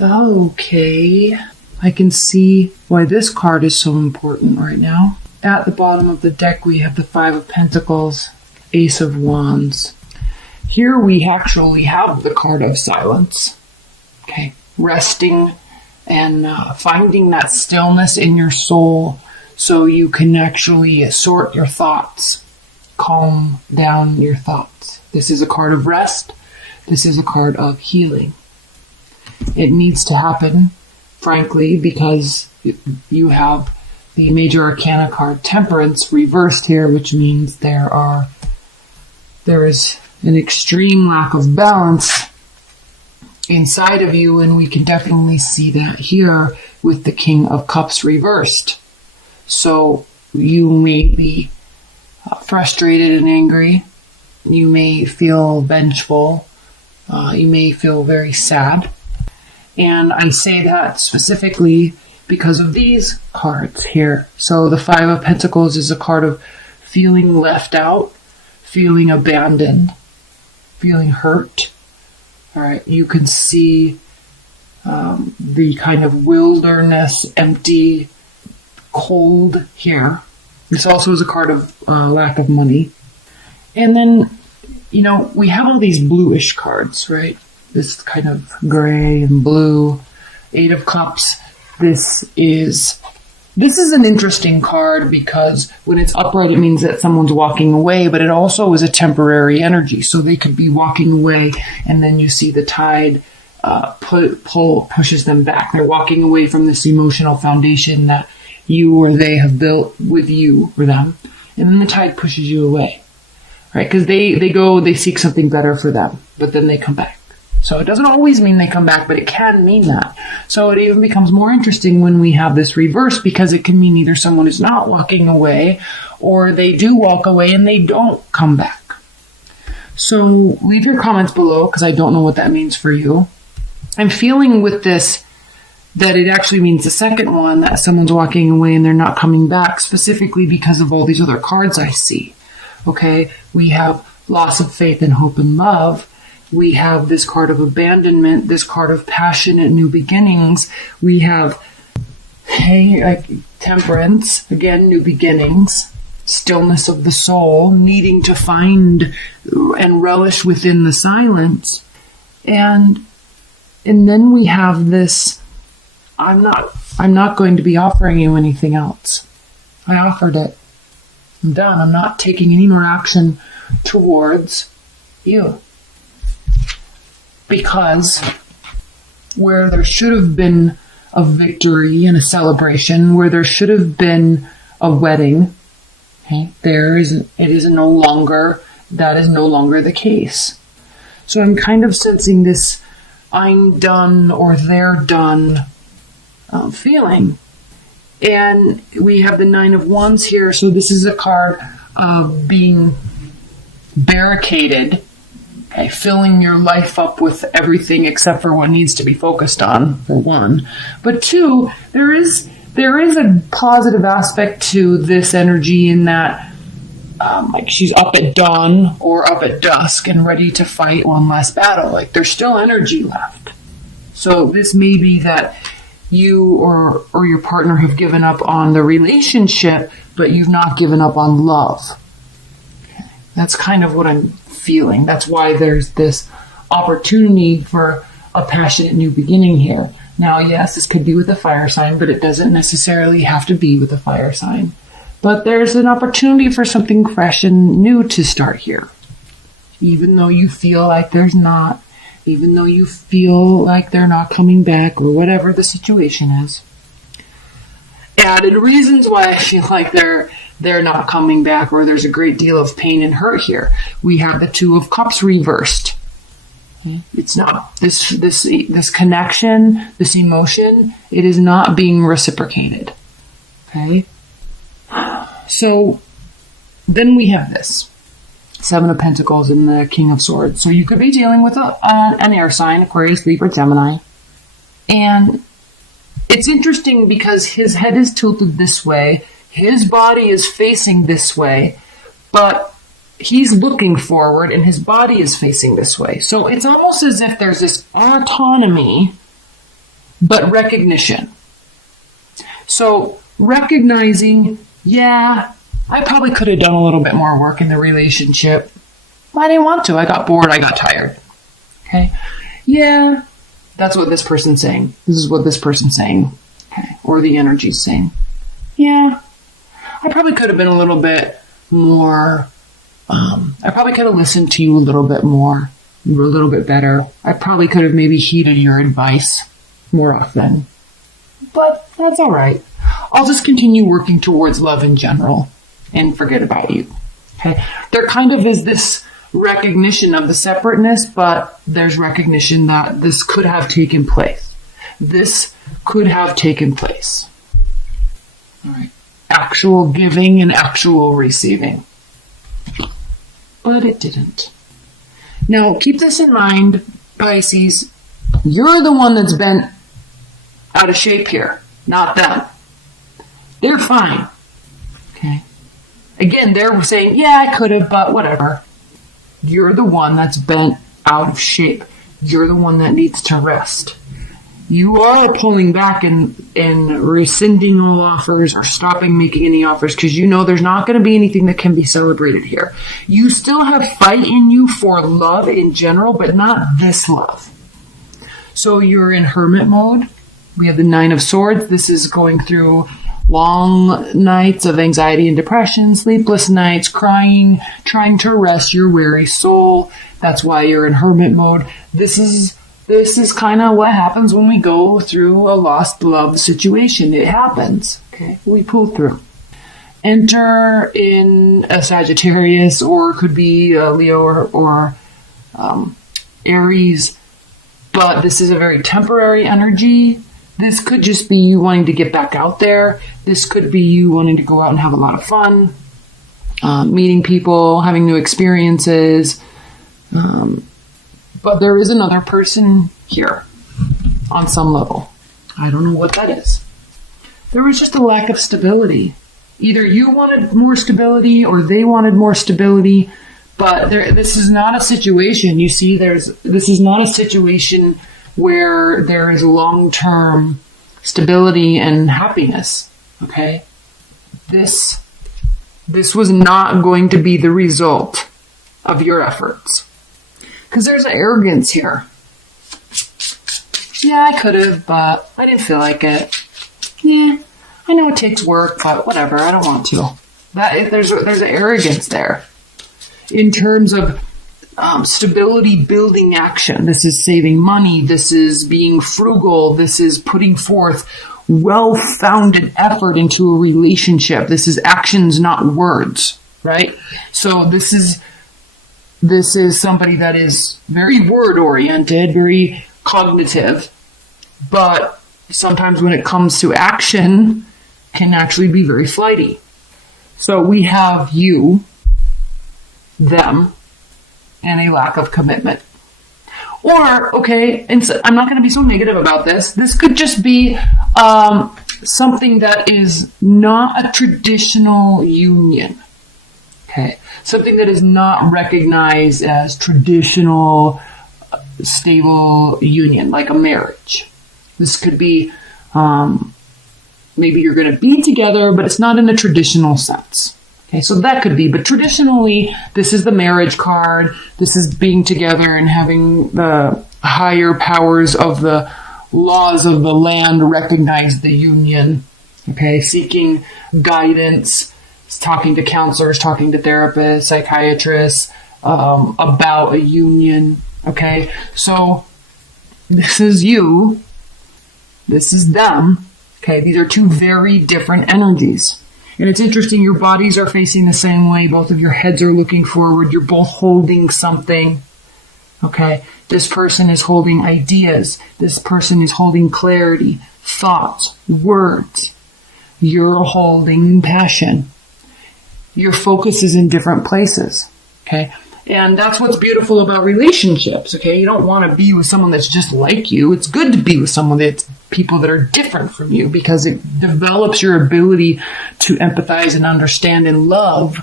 Okay, I can see why this card is so important right now. At the bottom of the deck, we have the Five of Pentacles, Ace of Wands. Here we actually have the card of silence. Okay, resting and finding that stillness in your soul so you can actually sort your thoughts, calm down your thoughts. This is a card of rest. This is a card of healing. It needs to happen, frankly, because you have the major arcana card Temperance reversed here, which means there is an extreme lack of balance inside of you, and we can definitely see that here with the King of Cups reversed. So you may be frustrated and angry. You may feel vengeful. You may feel very sad. And I say that specifically because of these cards here. So the Five of Pentacles is a card of feeling left out, feeling abandoned, feeling hurt. All right, you can see the kind of wilderness, empty, cold here. This also is a card of lack of money. And then, we have all these bluish cards, right? This kind of gray and blue. Eight of Cups. This is an interesting card because when it's upright, it means that someone's walking away, but it also is a temporary energy. So they could be walking away, and then you see the tide pushes them back. They're walking away from this emotional foundation that you or they have built with you or them, and then the tide pushes you away, right? Because they seek something better for them, but then they come back. So it doesn't always mean they come back, but it can mean that. So it even becomes more interesting when we have this reverse, because it can mean either someone is not walking away or they do walk away and they don't come back. So leave your comments below, because I don't know what that means for you. I'm feeling with this that it actually means the second one, that someone's walking away and they're not coming back, specifically because of all these other cards I see. Okay, we have loss of faith and hope and love. We have this card of abandonment, this card of passionate new beginnings. We have Temperance, again, new beginnings, stillness of the soul, needing to find and relish within the silence. And then we have this, I'm not going to be offering you anything else. I offered it. I'm done. I'm not taking any more action towards you. Because where there should have been a victory and a celebration, where there should have been a wedding, that is no longer the case. So I'm kind of sensing this I'm done or they're done feeling. And we have the Nine of Wands here, so this is a card of being barricaded. Okay, filling your life up with everything except for what needs to be focused on, for one. But two, there is a positive aspect to this energy in that she's up at dawn or up at dusk and ready to fight one last battle. Like there's still energy left. So this may be that you or your partner have given up on the relationship, but you've not given up on love. Okay. That's kind of what I'm feeling. That's why there's this opportunity for a passionate new beginning here. Now, yes, this could be with a fire sign, but it doesn't necessarily have to be with a fire sign. But there's an opportunity for something fresh and new to start here. Even though you feel like there's not, even though you feel like they're not coming back or whatever the situation is. Added reasons why I feel like they're not coming back, or there's a great deal of pain and hurt here. We have the Two of Cups reversed. It's not this connection, this emotion, it is not being reciprocated. Okay? So then we have this Seven of Pentacles and the King of Swords. So you could be dealing with an air sign, Aquarius, Libra, Gemini. And it's interesting because his head is tilted this way. His body is facing this way, but he's looking forward and his body is facing this way. So it's almost as if there's this autonomy but recognition. So recognizing, yeah, I probably could have done a little bit more work in the relationship. I didn't want to. I got bored. I got tired. Okay. Yeah, that's what this person's saying. This is what this person's saying. Okay. Or the energy's saying. Yeah, I probably could have been a little bit more, I probably could have listened to you a little bit more. You were a little bit better. I probably could have maybe heeded your advice more often. But that's all right. I'll just continue working towards love in general and forget about you. Okay. There kind of is this recognition of the separateness, but there's recognition that this could have taken place. This could have taken place. All right. Actual giving and actual receiving. But it didn't. Now, keep this in mind, Pisces. You're the one that's bent out of shape here, not them. They're fine. Okay. Again, they're saying, yeah, I could have, but whatever. You're the one that's bent out of shape. You're the one that needs to rest. You are pulling back and rescinding all offers or stopping making any offers because you know there's not going to be anything that can be celebrated here. You still have fight in you for love in general, but not this love. So you're in hermit mode. We have the 9 of Swords. This is going through long nights of anxiety and depression, sleepless nights, crying, trying to rest your weary soul. That's why you're in hermit mode. This is kind of what happens when we go through a lost love situation. It happens. Okay, we pull through. Enter in a Sagittarius, or could be a Leo or Aries. But this is a very temporary energy. This could just be you wanting to get back out there. This could be you wanting to go out and have a lot of fun, meeting people, having new experiences. But there is another person here on some level. I don't know what that is. There was just a lack of stability. Either you wanted more stability or they wanted more stability, but this is not a situation. You see, this is not a situation where there is long-term stability and happiness. Okay? This was not going to be the result of your efforts. Because there's arrogance here. Yeah, I could have, but I didn't feel like it. Yeah, I know it takes work, but whatever, I don't want to. There's an arrogance there. In terms of stability building action. This is saving money. This is being frugal. This is putting forth well-founded effort into a relationship. This is actions, not words, right? So this is somebody that is very word-oriented, very cognitive, but sometimes when it comes to action, can actually be very flighty. So we have you, them, and a lack of commitment. Or, okay, and so I'm not going to be so negative about this. This could just be something that is not a traditional union. Okay, something that is not recognized as traditional, stable union, like a marriage. This could be, maybe you're going to be together, but it's not in a traditional sense. Okay, so that could be, but traditionally, this is the marriage card. This is being together and having the higher powers of the laws of the land recognize the union. Okay, seeking guidance, talking to counselors, talking to therapists, psychiatrists, about a union. Okay, so this is you. This is them. Okay, these are two very different energies. And it's interesting, your bodies are facing the same way. Both of your heads are looking forward. You're both holding something. Okay, this person is holding ideas. This person is holding clarity, thoughts, words. You're holding passion. Your focus is in different places. Okay, and that's what's beautiful about relationships. Okay, you don't want to be with someone that's just like you. It's good to be with someone that's people that are different from you because it develops your ability to empathize and understand and love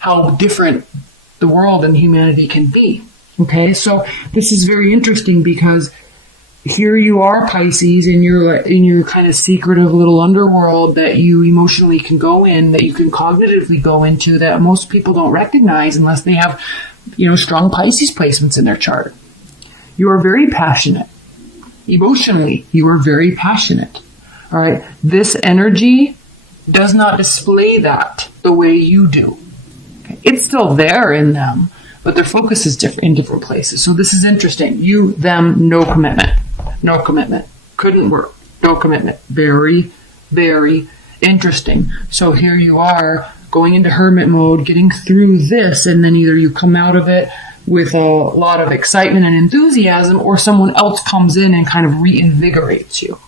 how different the world and humanity can be. Okay, so this is very interesting because here you are, Pisces, in your kind of secretive little underworld that you emotionally can go in, that you can cognitively go into, that most people don't recognize unless they have, strong Pisces placements in their chart. You are very passionate. Emotionally, you are very passionate. All right. This energy does not display that the way you do. Okay? It's still there in them, but their focus is different in different places. So this is interesting. You, them, no commitment. No commitment. Couldn't work. No commitment. Very, very interesting. So here you are going into hermit mode, getting through this, and then either you come out of it with a lot of excitement and enthusiasm, or someone else comes in and kind of reinvigorates you.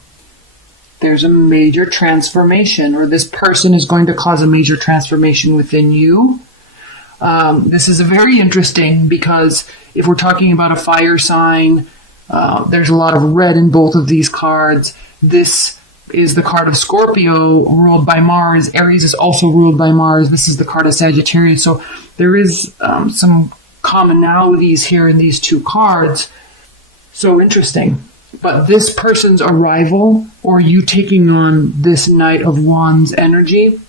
There's a major transformation, or this person is going to cause a major transformation within you. This is very interesting because if we're talking about a fire sign, there's a lot of red in both of these cards. This is the card of Scorpio, ruled by Mars. Aries is also ruled by Mars. This is the card of Sagittarius. So there is some commonalities here in these two cards. So interesting. But this person's arrival, or you taking on this Knight of Wands energy,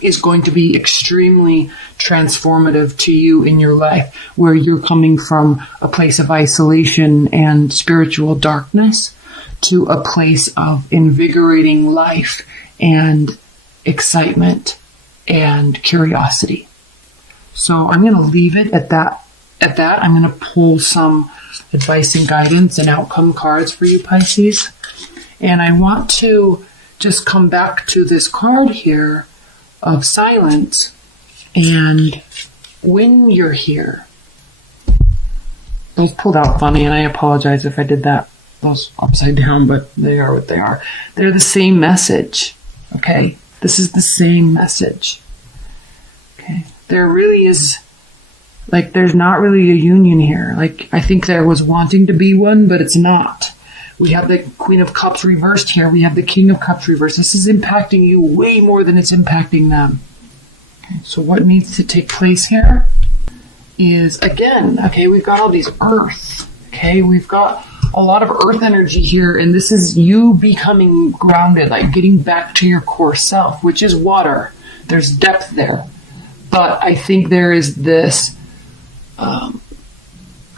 is going to be extremely transformative to you in your life, where you're coming from a place of isolation and spiritual darkness to a place of invigorating life and excitement and curiosity. So I'm going to leave it at that. I'm going to pull some advice and guidance and outcome cards for you, Pisces. And I want to just come back to this card here of silence. And when you're here, those pulled out funny, and I apologize if I did that, those upside down, but they are what they are. They're the same message. Okay. This is the same message. Okay. There really is, there's not really a union here. I think there was wanting to be one, but it's not. We have the Queen of Cups reversed here. We have the King of Cups reversed. This is impacting you way more than it's impacting them. Okay, so what needs to take place here is, again, okay, we've got all these earth. Okay, we've got a lot of earth energy here, and this is you becoming grounded, getting back to your core self, which is water. There's depth there. But I think there is this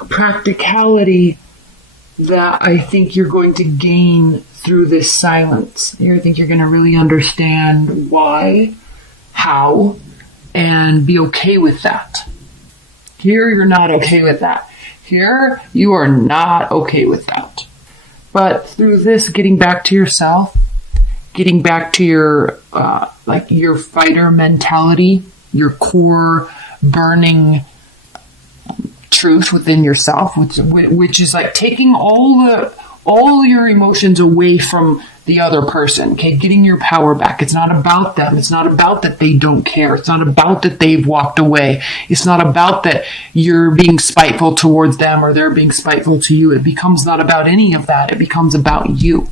practicality that I think you're going to gain through this silence. I think you're going to really understand why, how, and be okay with that. Here, you're not okay with that. Here, you are not okay with that. But through this, getting back to yourself, getting back to your, your fighter mentality, your core burning truth within yourself, which is taking all your emotions away from the other person. Okay, getting your power back. It's not about them. It's not about that they don't care. It's not about that they've walked away. It's not about that you're being spiteful towards them or they're being spiteful to you. It becomes not about any of that. It becomes about you.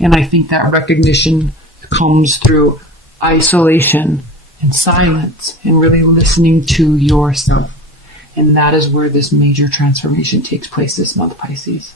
And I think that recognition comes through isolation and silence and really listening to yourself. And that is where this major transformation takes place this month, Pisces.